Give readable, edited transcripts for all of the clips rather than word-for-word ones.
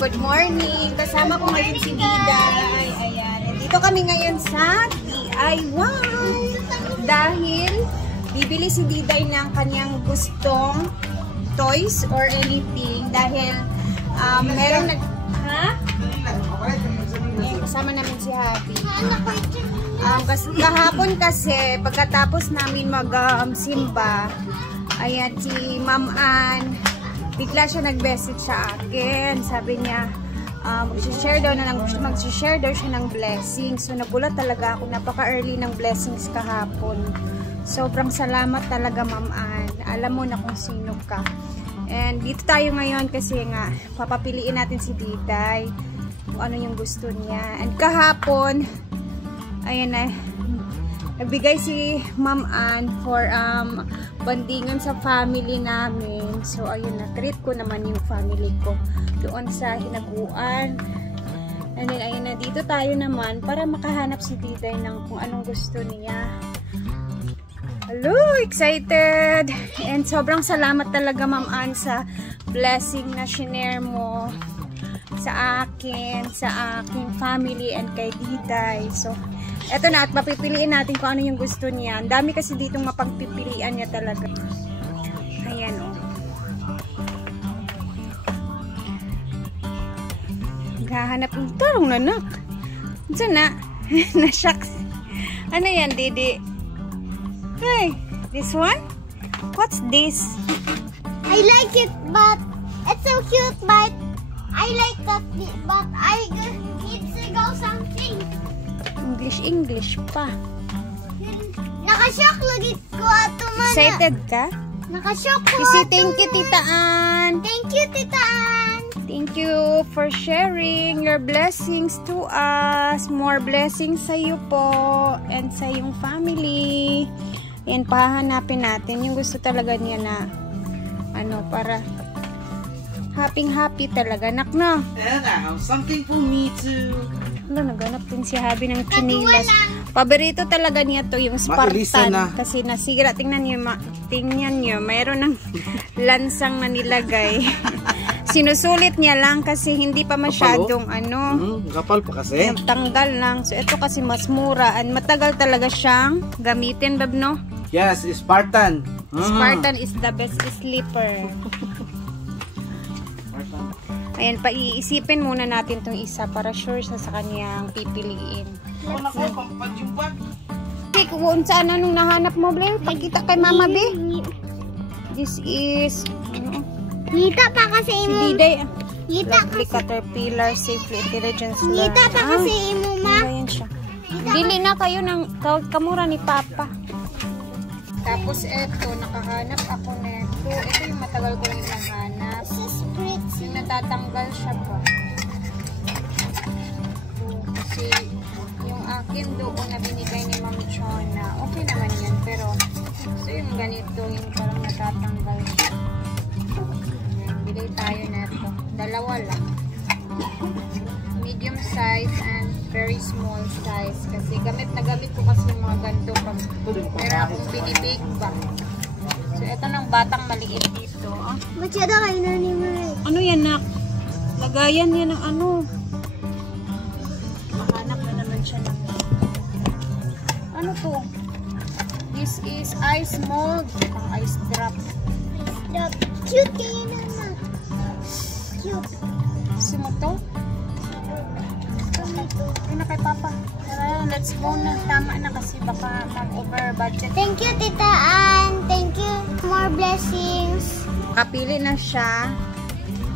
Good morning! Kasama ko ngayon si Diday. Ayan. Dito kami ngayon sa DIY. Dahil bibili si Diday ng kanyang gustong toys or anything. Dahil meron nag... Ha? Ayan, kasama namin si Happy. Kahapon kasi, pagkatapos namin mag-simba, ayan, si Ma'am Ann, bigla siya nag-message sa akin. Sabi niya, mag-share daw siya ng blessings. So, nagulat talaga ako. Napaka-early ng blessings kahapon. Sobrang salamat talaga, Ma'am Ann. Alam mo na kung sino ka. And dito tayo ngayon kasi nga, papapiliin natin si Diday kung ano yung gusto niya. And kahapon, ayan na, nagbigay si Ma'am Ann for bandingan sa family namin. So, ayun na, treat ko naman yung family ko doon sa hinaguan. And then, ayun na, dito tayo naman para makahanap si Diday ng kung anong gusto niya. Hello! Excited! And sobrang salamat talaga, Ma'am Ann, sa blessing na shinare mo sa akin, sa aking family, and kay Diday. So, eto na, at mapipiliin natin kung ano yung gusto niya. Ang dami kasi ditong mapagpipilian niya talaga. Ayan, o. Naghahanap ng tarong nanak. Diyan na. Na-shocks. Ano yan, Didi? Hey, this one? What's this? I like it, but it's so cute, but I like that, but I need to go something. English pa. Nakashock lagi ko ato man. Excited ka? Nakashock ko Kasi ato. thank you, Tita Ann. Thank you, Tita Ann. Thank you for sharing your blessings to us. More blessings sa iyo po and sa iyong family. Yan, pahanapin natin yung gusto talaga niya na ano, para happy talaga. Nak na. And I have something for me too. Ano, naganap din si Habi ng chinilas. Paborito talaga niya to, yung Spartan. Kasi nasira, tingnan niyo, mayroon ng lansang na nilagay. Sinusulit niya lang kasi hindi pa masyadong kapal pa kasi. Tanggal lang. So, ito kasi mas mura. And matagal talaga siyang gamitin, Bab, no? Yes, Spartan. Spartan is the best sleeper. Ayan, paiisipin muna natin tong isa para sure siya sa kanyang pipiliin. Okay, kung saan anong nahanap mo, Blair? Pakita kay Mama, B. This is... Ngita pa kasi si imo. Diday. Ngita Lovely Caterpillar, Safely Intelligence Learn. Ngita pa kasi imo, ma. Ayan siya. Dili na kayo ng kamura ni Papa. Tapos eto, nakahanap ako neto. Ito yung matagal ko rin nahanap. Yung natatanggal siya pa. Kasi yung akin doon na binigay ni Mami Chona, okay naman yan. Pero so yung ganito, yung parang natatanggal siya. Bili tayo neto. Dalawa lang. Medium size and very small size. Kasi gamit ko kasi yung mga ganito pag pero akong binibig ba. So ito ng batang maliit dito. Masyado kayo na ni Marie. Ano yan, nak? Lagayan yan ng ano. Mahanap na naman siya ng ano to? This is ice mold. Pang ice drop. Cute kayo naman. Cute. Gusto mo to? Ay na kay Papa. Tara, let's go na. Tama na kasi baka mag-over budget. Thank you, Tita Ann. Thank you. More blessings. Kapili na siya.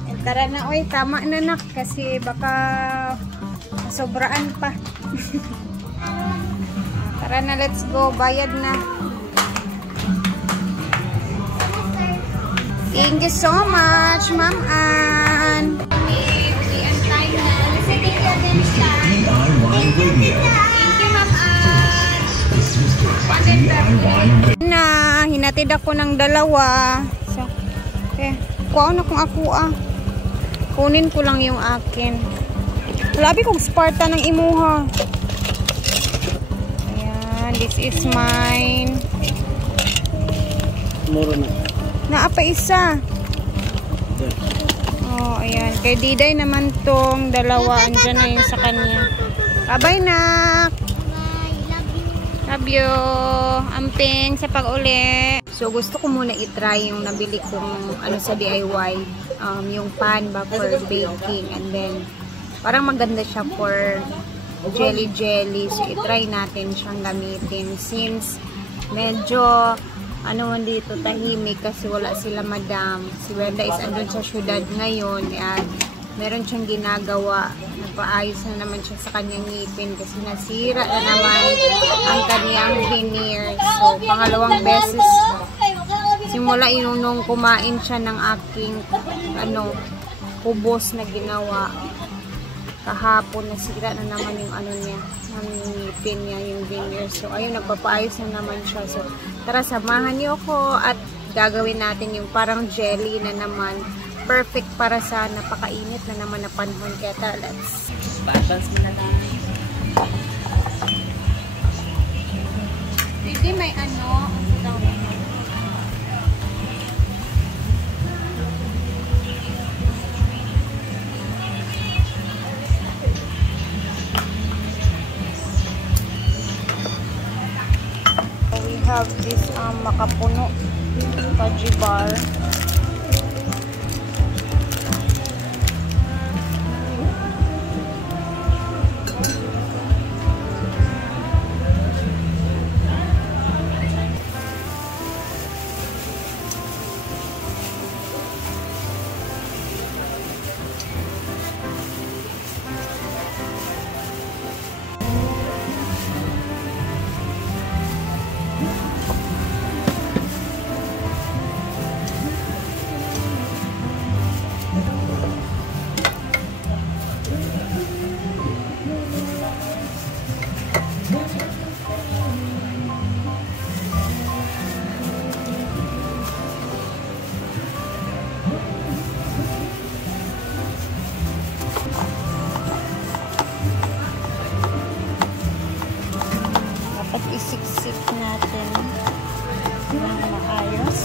And tara na, oy, tama na, nak. Kasi baka sobraan pa. Tara na, let's go. Bayad na. Thank you so much, Ma'am Ann. Na, hinatid ako ng dalawa. So, kuha na kung ako kunin ko lang yung akin. Labi kong Spartan ng imuha. Ayan, this is mine. Mura na. Naapa isa. Oh, ayan. Kay Diday naman tong dalawa. Andyan na yung sa kanya. Bye-bye, nak! Bye. Love you. Love you. Amping sa pag-uli. So, gusto ko muna i-try yung nabili kong ano sa DIY. Yung pan ba for baking. And then, parang maganda siya for jelly. So, i-try natin siyang gamitin. Since medyo ano man dito tahimik kasi wala sila madam. Si Brenda is andun sa syudad ngayon at meron siyang ginagawa. Nagpaayos na naman siya sa kanyang ngipin kasi nasira na naman ang kanyang veneer. So, pangalawang beses simula inunong kumain siya ng aking kubos na ginawa. Kahapon nasira na naman yung ano niya, ang ngipin niya, yung veneer. So, ayun, nagpapaayos na naman siya. So, tara, samahan niyo ako at gagawin natin yung parang jelly na naman. Perfect para sa napakainit na naman na panahon. Kaya tara, let's balance muna natin. Hindi may we have this makapuno fudgy bar. Dapat isiksik natin ng maayos.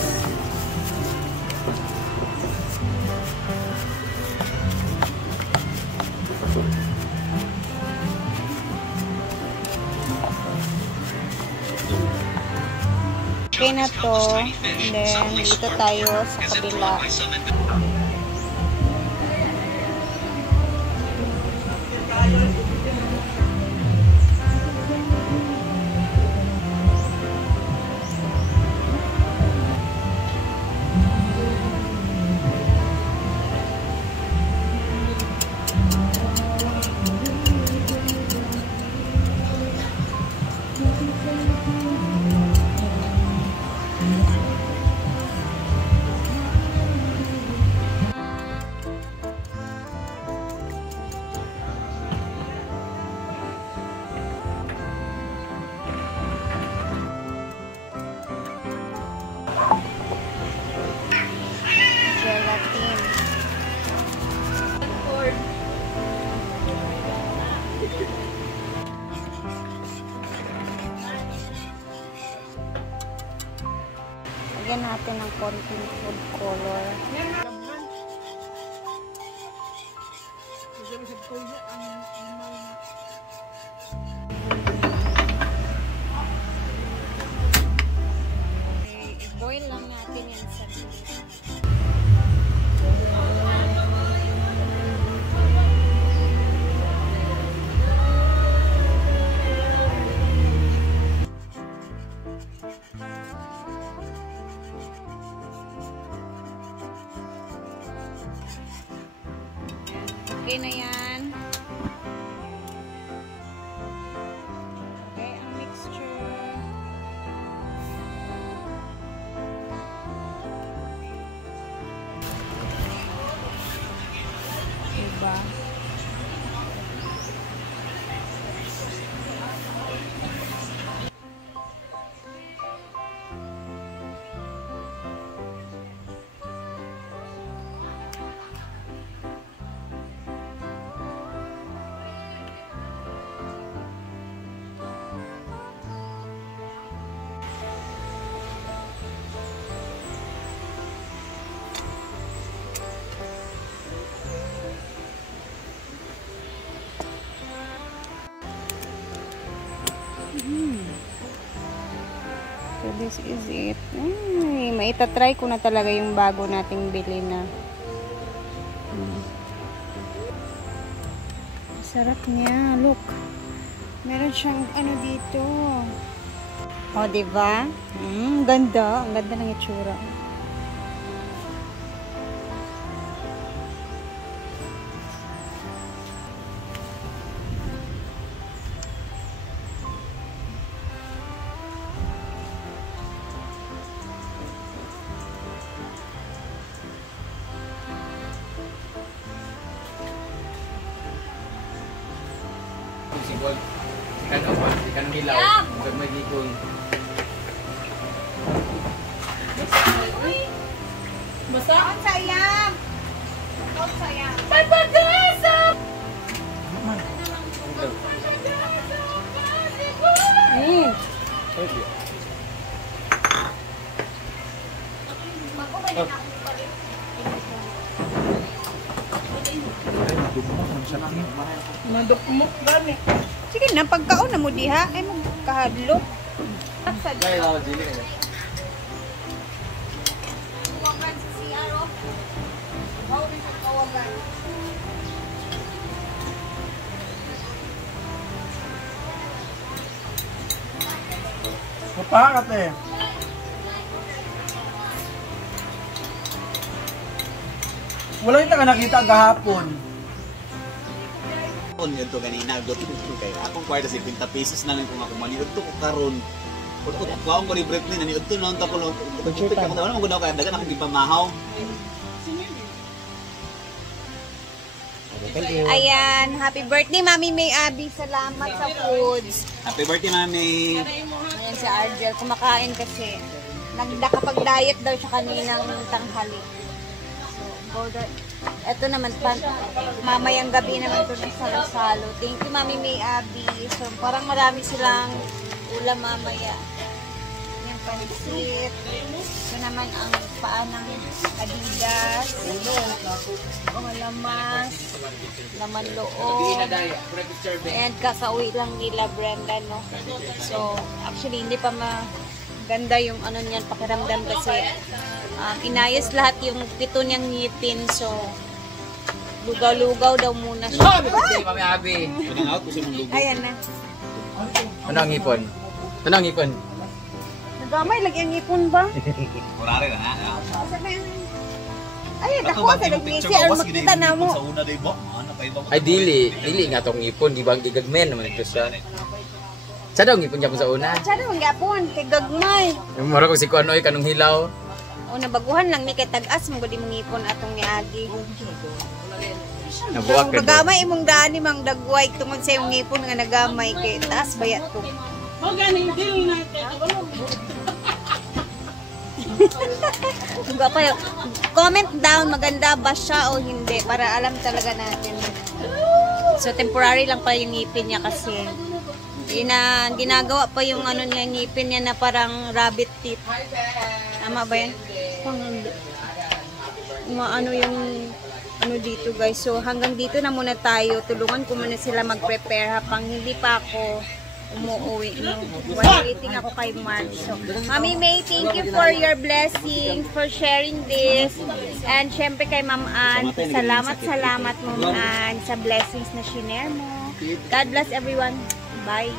Okay na to. And then, dito tayo sa kabila. Lagyan natin ng konting food color. I-boil lang natin yan sa okay na yan. Okay, ang mixture. Diba? this is it. Ay, maitatry ko na talaga yung bago nating bili na. Sarap niya. Look. Meron siyang ano dito. O, diba? Ganda. Ang ganda ng itsura. Sigol. Ikan apa? Ikan hilaw. Huwag may gikon. Basta? Kaon sayang! Kaon sayang! Pagpagasap! Madukmok gani. Sige na, pagkaon na mo diha, ay magkahadlok. Gaya ako, Jilly. Kawagan sa CR, oh. Kawagan sa kawagan. Papakat eh. Wala yung nakita gahapon. Ito kanina, kay akong kwarta 50 pesos na lang kung ako maniud to ko karon. Kung ako ko break ni naniud to noon ta ko no. Pagpit ako na mo gunaw kay dagan ako gipamahaw. Ayan, happy birthday Mami May Abby. Salamat sa foods. Happy birthday, Mami. Ayan si Argel, kumakain kasi. Nakapag-diet daw siya kaninang tanghali. So, ito naman, mamayang gabi naman ito ng salo-salo. Thank you, Mami May Abby. So, parang marami silang ulam mamaya. Yung pansit. Ito naman ang paa ng Adidas. Lamas. Laman loob. And kakauwi lang nila Brenda, no? So, actually, hindi pa maganda yung ano niyan, pakiramdam kasi inayos lahat yung pito niyang ngipin. So, lugaw-lugaw daw muna siya. Mami Abi. Pinang out ko sa mong lugo. Ayan na. Ano ang ipon? Ano ang ipon? Nagamay, lagi ang ngipon ba? Kurare na ha. Ayan, ako sa nag-ngisi. Ano makita na mo? Sa una day bo. Ano pa iba? Ay dili nga tong ipon, di ba ang gigagmen naman ito siya. Sa daw ang ipon niya po sa una. Sana mong gapon, kay gagmay. Yung mara ko si Kuan oy kanong hilaw. O nabaguhan lang ni kay tag-as mo gudi mong ngipon atong ni Agi. Nabuwak ka. Nagamay imong daan ni mang dagway tungod sa imong ngipon nga nagamay kay taas bayat ko. Mo gani deal na Comment down maganda ba siya o hindi para alam talaga natin. So temporary lang pa yung ngipin niya kasi ginagawa pa yung ano niya ngipin niya na parang rabbit teeth. Tama ba yan? Ano yung ano dito guys. So hanggang dito na muna tayo. Tulungan ko muna sila mag-prepare habang hindi pa ako umuwi. No? Waiting ako kay Mark. So, Mami May, thank you for your blessings, for sharing this. And syempre kay Ma'am Ann, salamat Ma'am Ann sa blessings na shinare mo. God bless everyone. Bye.